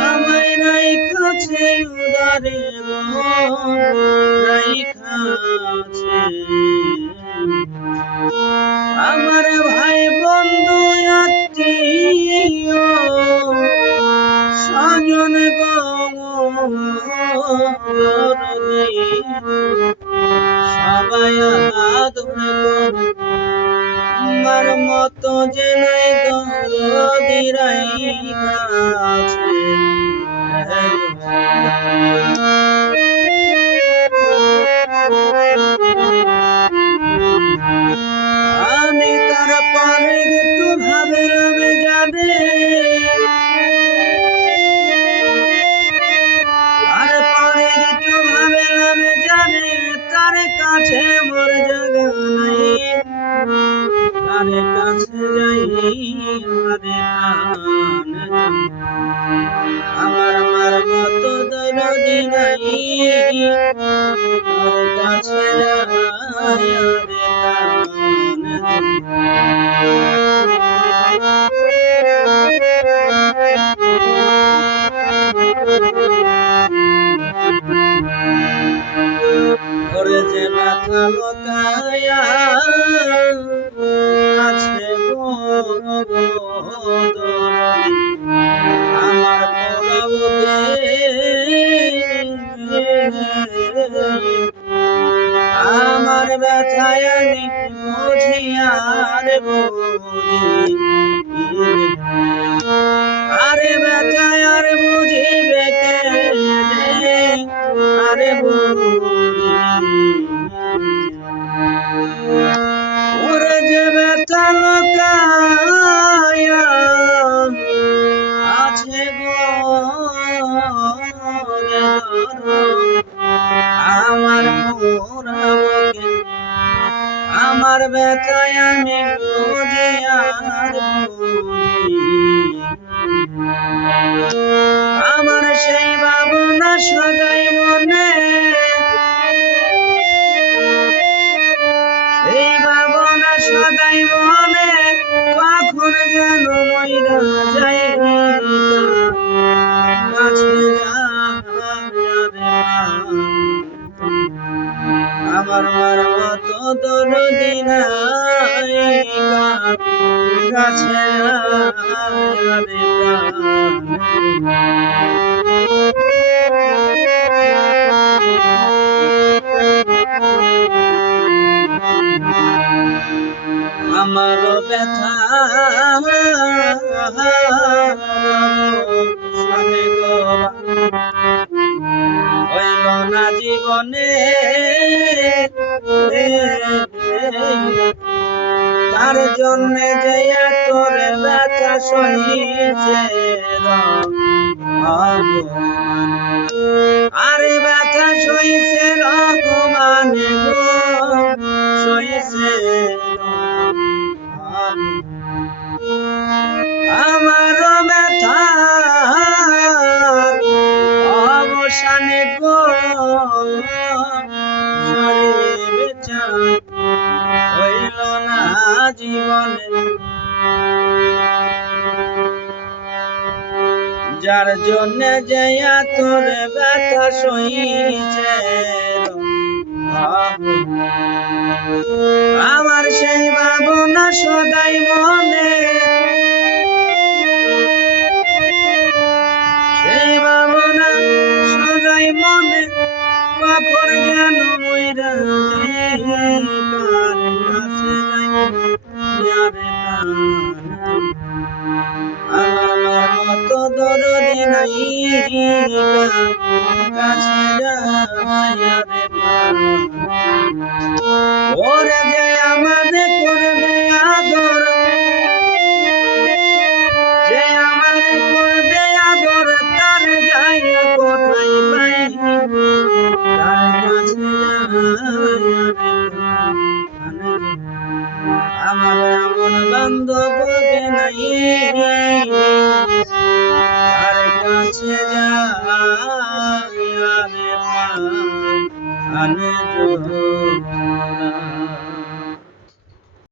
আমায় রাইখাছে উদারে রাইখাছে আমার ভাই বন্ধু আত্মীয় স্বজন সবাই আমার মতো যে নাই দরদি রাইখাছে আমি তারপরে একটু ভাবলাম যাবে তারপরে একটু ভাবলাম যাবে তার কাছে মোর জায়গা নাই তার কাছে যাই আমার মার মতো দরদি নাই তার কাছে যাই ওরে যে মাথা লোকায়া আছে আমার আমার ব্যথায় আমি বুঝি আর বুঝি আরে ব্যথায় আর বুঝিবে কে আরে বুঝি ওরে যে ব্যথা লোকায়া আছে আমার পুরাবকে আমার ব্যথায় আমি বুঝি আর বুঝি আমার সেই ভাবনা সদাই মনে সেই ভাবনা সদাই মনে কখন যেন মইরা যায় কাছে আমার মার মতো দরদি নাই কাছে আমার ব্যথা হইল না জীবনে তার জন্য যে তোর ব্যথা সহিছে আরে ব্যথা সহিছে রঘুমানে গো সহিছে আমার ব্যথা অবসানে গো হইল না জীবনে যার জন্য জয়া তোর ব্যথা সহিছে আমার সেই ভাবনা সদাই মনে সেই ভাবনা সদাই মনে কখন যেন মইরা কাছে যাই আমার মতো দরদি নাই কাছে যাই ওরে যে আমারে করবে আদর যে আমারে করবে আদর তার যাই কোথায় পাই তার কাছে আমার এমন বান্ধব নাই তার কাছে যাই আনে